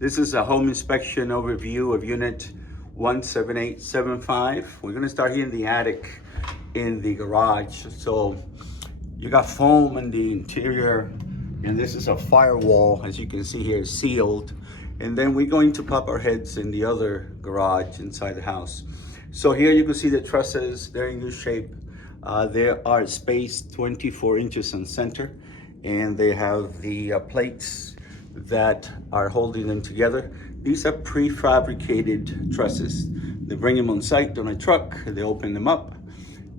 This is a home inspection overview of unit 17875. We're gonna start here in the attic in the garage. So you got foam in the interior, and this is a firewall, as you can see here, sealed. And then we're going to pop our heads in the other garage inside the house. So here you can see the trusses, they're in good shape. They are spaced 24 inches in center, and they have the plates that are holding them together. These are prefabricated trusses. They bring them on site on a truck, they open them up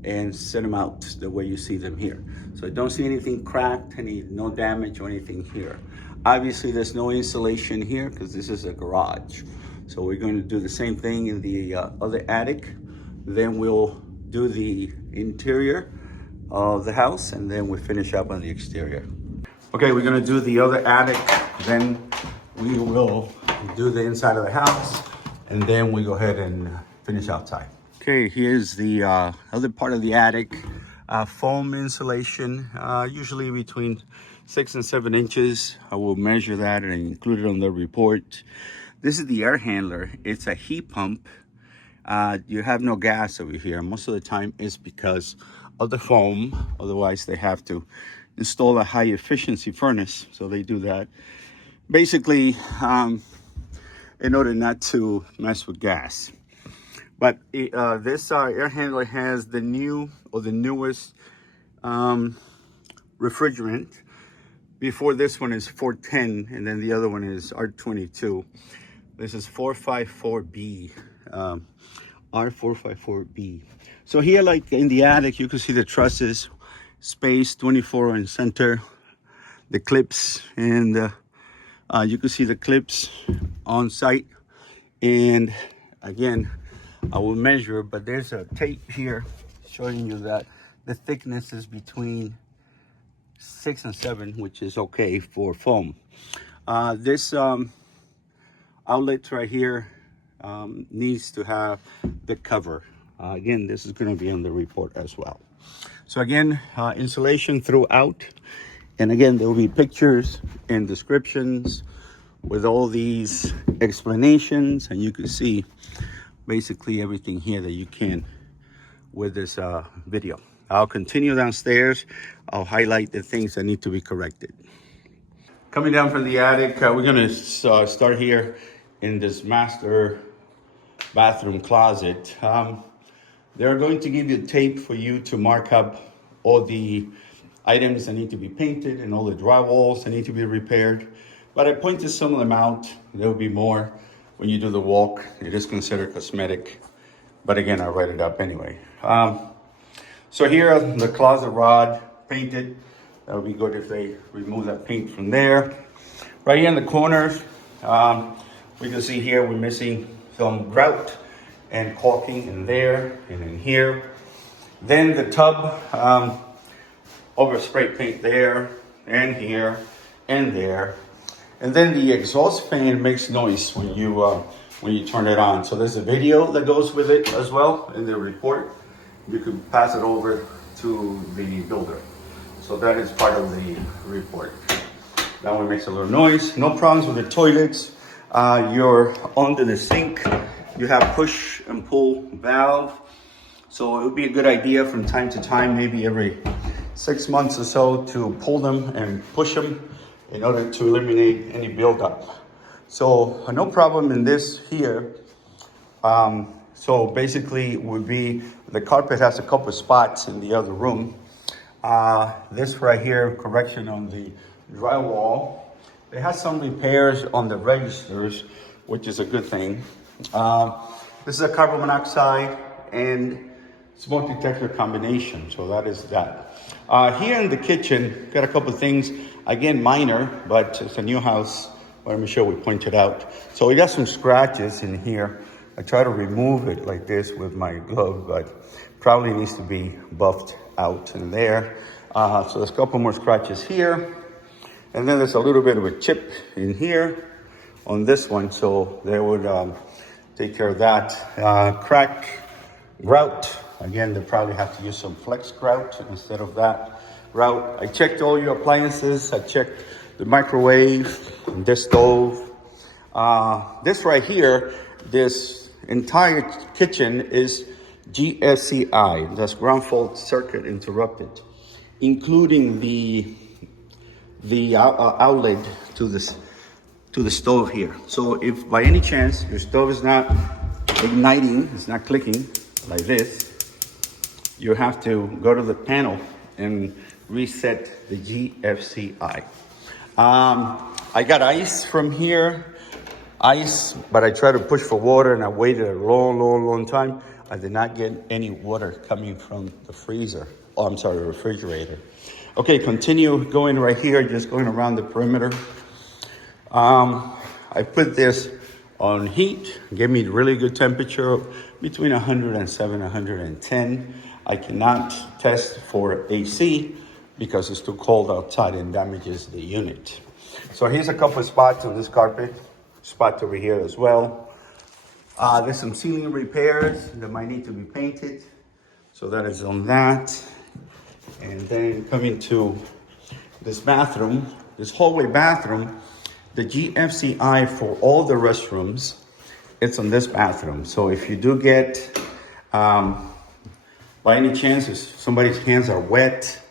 and send them out the way you see them here. So I don't see anything cracked, no damage or anything here. Obviously there's no insulation here because this is a garage. So we're going to do the same thing in the other attic. Then we'll do the interior of the house, and then we finish up on the exterior. Okay, we're gonna do the other attic, then we will do the inside of the house, and then we go ahead and finish outside. Okay, here's the other part of the attic. Foam insulation, usually between 6 and 7 inches. I will measure that and include it on the report. This is the air handler. It's a heat pump. You have no gas over here. Most of the time it's because of the foam. Otherwise they have to install a high efficiency furnace. So they do that basically in order not to mess with gas. But this air handler has the newest refrigerant. Before this one is 410, and then the other one is R22. This is 454B, R454B. So here, like in the attic, you can see the trusses, space 24 in center, the clips, and you can see the clips on site. And again, I will measure, but there's a tape here showing you that the thickness is between 6 and 7, which is okay for foam. This outlet right here needs to have the cover. Again, this is going to be on the report as well. So again, insulation throughout, and again there will be pictures and descriptions with all these explanations, and you can see basically everything here that you can with this video. I'll continue downstairs. I'll highlight the things that need to be corrected. Coming down from the attic, we're gonna start here in this master bathroom closet. They're going to give you tape for you to mark up all the items that need to be painted and all the drywalls that need to be repaired. But I pointed some of them out. There will be more when you do the walk. It is considered cosmetic, but again, I'll write it up anyway. So here, the closet rod painted. That would be good if they remove that paint from there. Right here in the corners, we can see here we're missing some grout and caulking in there and in here. Then the tub, over spray paint there and here and there. And then the exhaust fan makes noise when you turn it on. So there's a video that goes with it as well in the report. You can pass it over to the builder. So that is part of the report. That one makes a little noise. No problems with the toilets. You're under the sink. You have push and pull valve. So it would be a good idea from time to time, maybe every 6 months or so, to pull them and push them in order to eliminate any buildup. So no problem in this here. So basically would be the carpet has a couple of spots in the other room. This right here, correction on the drywall. It has some repairs on the registers, which is a good thing. This is a carbon monoxide and smoke detector combination, so that is that. Here in the kitchen, got a couple of things, again minor, but it's a new house. Let me show we pointed out. So we got some scratches in here. I try to remove it like this with my glove, but probably needs to be buffed out in there. So there's a couple more scratches here. And then there's a little bit of a chip in here on this one. So they would take care of that. Crack, grout. Again, they probably have to use some flex grout instead of that grout. I checked all your appliances. I checked the microwave, this stove. This right here, this entire kitchen is GFCI, that's ground fault circuit interrupted, including the outlet to the stove here. So if by any chance your stove is not igniting, it's not clicking like this, you have to go to the panel and reset the GFCI. I got ice from here, but I tried to push for water and I waited a long time. I did not get any water coming from the freezer. Oh, I'm sorry, refrigerator. Okay, continue going right here, just going around the perimeter. I put this on heat, gave me really good temperature, between 107 and 110. I cannot test for AC because it's too cold outside and damages the unit. So here's a couple of spots on this carpet, spot over here as well. There's some ceiling repairs that might need to be painted. So that is on that. And then coming to this bathroom, this hallway bathroom, the GFCI for all the restrooms, it's on this bathroom. So if you do get, by any chance, if somebody's hands are wet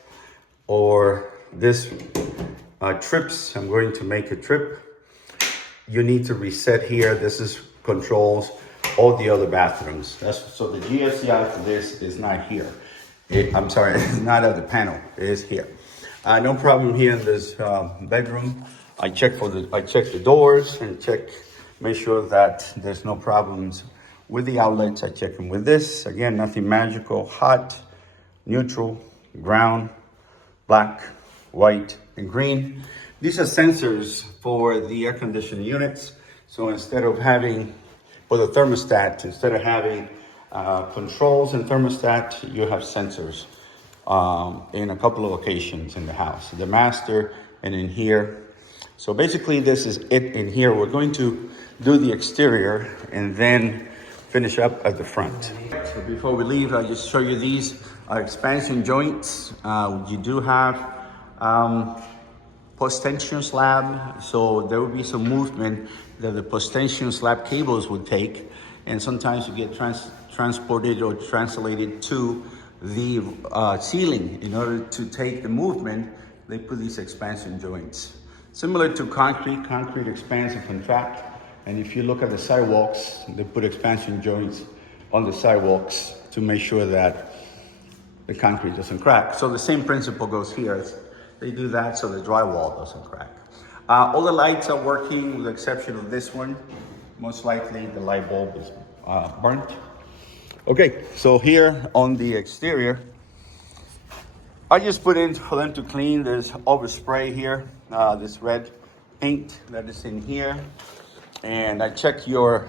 or this trips, I'm going to make a trip, you need to reset here. This is controls all the other bathrooms. So the GFCI for this is not here. I'm sorry, it's not at the panel, it is here. No problem here in this bedroom. I check the doors and make sure that there's no problems with the outlets. I check them with this. Again, nothing magical. Hot, neutral, brown, black, white, and green. These are sensors for the air conditioning units. So instead of having, for the thermostat, instead of having controls and thermostat, you have sensors in a couple of locations in the house. The master and in here. So basically this is it in here. We're going to do the exterior and then finish up at the front. So before we leave, I'll just show you these expansion joints. You do have post-tension slab, so there will be some movement that the post-tension slab cables would take, and sometimes you get transported or translated to the ceiling. In order to take the movement, they put these expansion joints. Similar to concrete expands and contracts, and if you look at the sidewalks, they put expansion joints on the sidewalks to make sure that the concrete doesn't crack. So the same principle goes here. They do that so the drywall doesn't crack. All the lights are working with the exception of this one. Most likely the light bulb is burnt. Okay, so here on the exterior, I just put in for them to clean. There's overspray here, this red paint that is in here. And I check your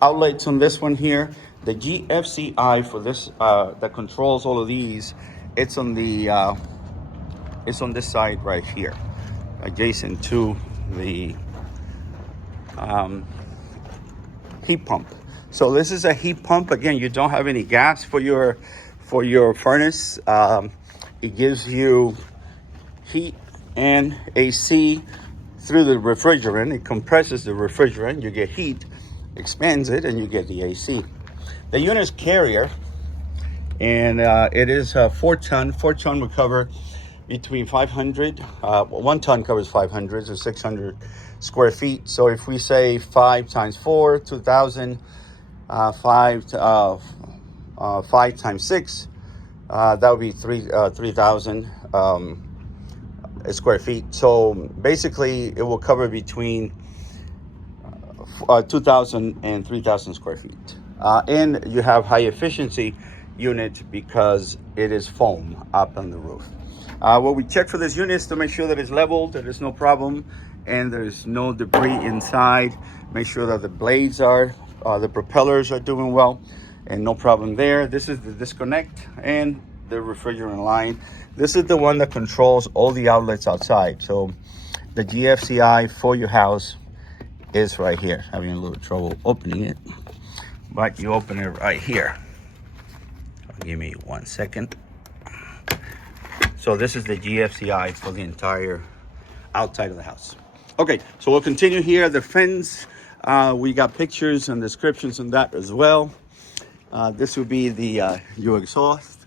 outlets on this one here. The GFCI for this that controls all of these, it's on the it's on this side right here, adjacent to the heat pump. So this is a heat pump. Again, you don't have any gas for your furnace. It gives you heat and AC through the refrigerant. It compresses the refrigerant. You get heat, expands it, and you get the AC. The unit is carrier, and it is 4 ton. 4 ton will cover between 500. 1 ton covers 500 to 600 square feet. So if we say 5 times 4, 2,000. 5 times 6, that would be 3,000 square feet. So basically it will cover between 2,000 and 3,000 square feet. And you have high efficiency unit because it is foam up on the roof. What we check for this unit is to make sure that it's leveled, that there's no problem, and there's no debris inside. Make sure that the blades are the propellers are doing well and no problem there. This is the disconnect and the refrigerant line. This is the one that controls all the outlets outside. So the GFCI for your house is right here. Having a little trouble opening it, but you open it right here. Give me 1 second. So this is the GFCI for the entire outside of the house. Okay, so we'll continue here. The fence We got pictures and descriptions on that as well. This would be the your exhaust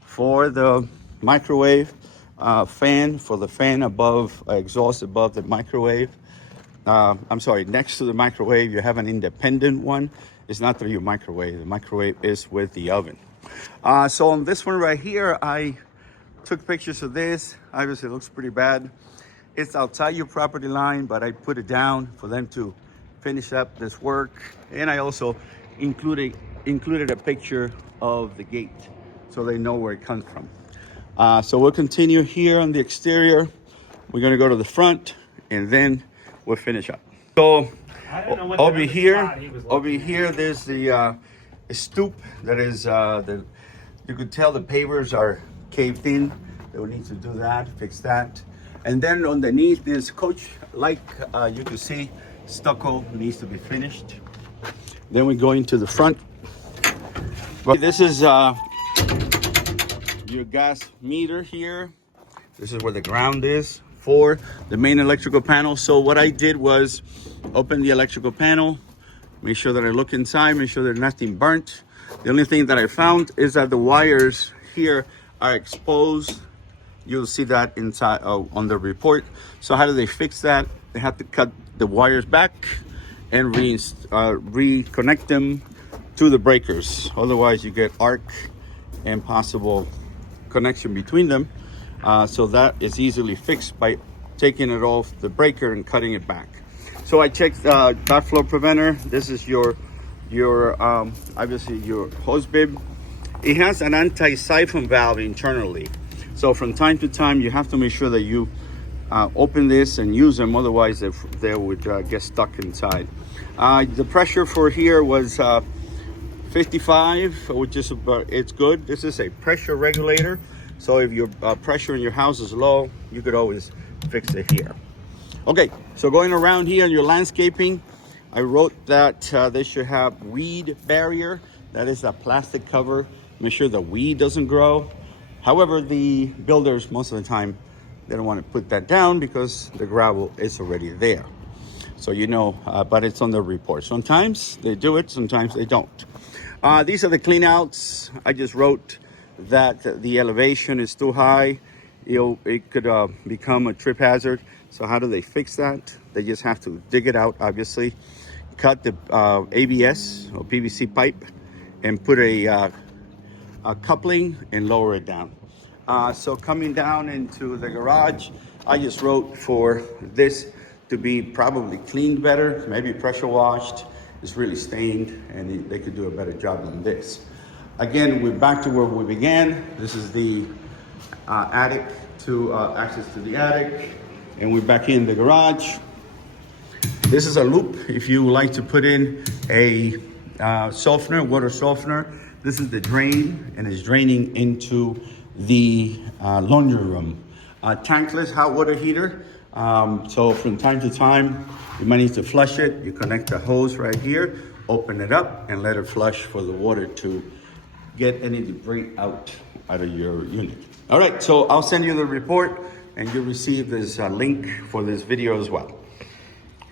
for the microwave, fan for the fan above, exhaust above the microwave. I'm sorry, next to the microwave, you have an independent one. It's not through your microwave. The microwave is with the oven. So on this one right here, I took pictures of this. Obviously, it looks pretty bad. It's outside your property line, but I put it down for them to finish up this work. And I also included a picture of the gate so they know where it comes from. So we'll continue here on the exterior. We're gonna go to the front and then we'll finish up. So over here, there's the stoop that is, you could tell the pavers are caved in. They will need to do that, fix that. And then underneath this coach, like you can see, stucco needs to be finished. Then we go into the front. But this is your gas meter here. This is where the ground is for the main electrical panel. So what I did was open the electrical panel, make sure that I look inside, make sure there's nothing burnt. The only thing that I found is that the wires here are exposed. You'll see that inside on the report. So how do they fix that? They have to cut the wires back and reconnect them to the breakers. Otherwise you get arc and possible connection between them. So that is easily fixed by taking it off the breaker and cutting it back. So I checked that flow preventer. This is your obviously your hose bib. It has an anti-siphon valve internally. So from time to time, you have to make sure that you open this and use them. Otherwise, they would get stuck inside. The pressure for here was 55, which is it's good. This is a pressure regulator. So if your pressure in your house is low, you could always fix it here. Okay, so going around here in your landscaping, I wrote that they should have weed barrier. That is a plastic cover. Make sure the weed doesn't grow. However, the builders, most of the time, they don't want to put that down because the gravel is already there. So you know, but it's on the report. Sometimes they do it, sometimes they don't. These are the clean outs. I just wrote that the elevation is too high. It could become a trip hazard. So how do they fix that? They just have to dig it out, obviously. Cut the ABS or PVC pipe and put a coupling and lower it down. So coming down into the garage, I just wrote for this to be probably cleaned better, maybe pressure washed. It's really stained and they could do a better job than this. Again, we're back to where we began. This is the attic to access to the attic, and we're back in the garage. This is a loop if you like to put in a softener, water softener. This is the drain, and it's draining into the laundry room. Tankless hot water heater. So from time to time, you might need to flush it. You connect the hose right here, open it up, and let it flush for the water to get any debris out of your unit. All right, so I'll send you the report, and you'll receive this link for this video as well.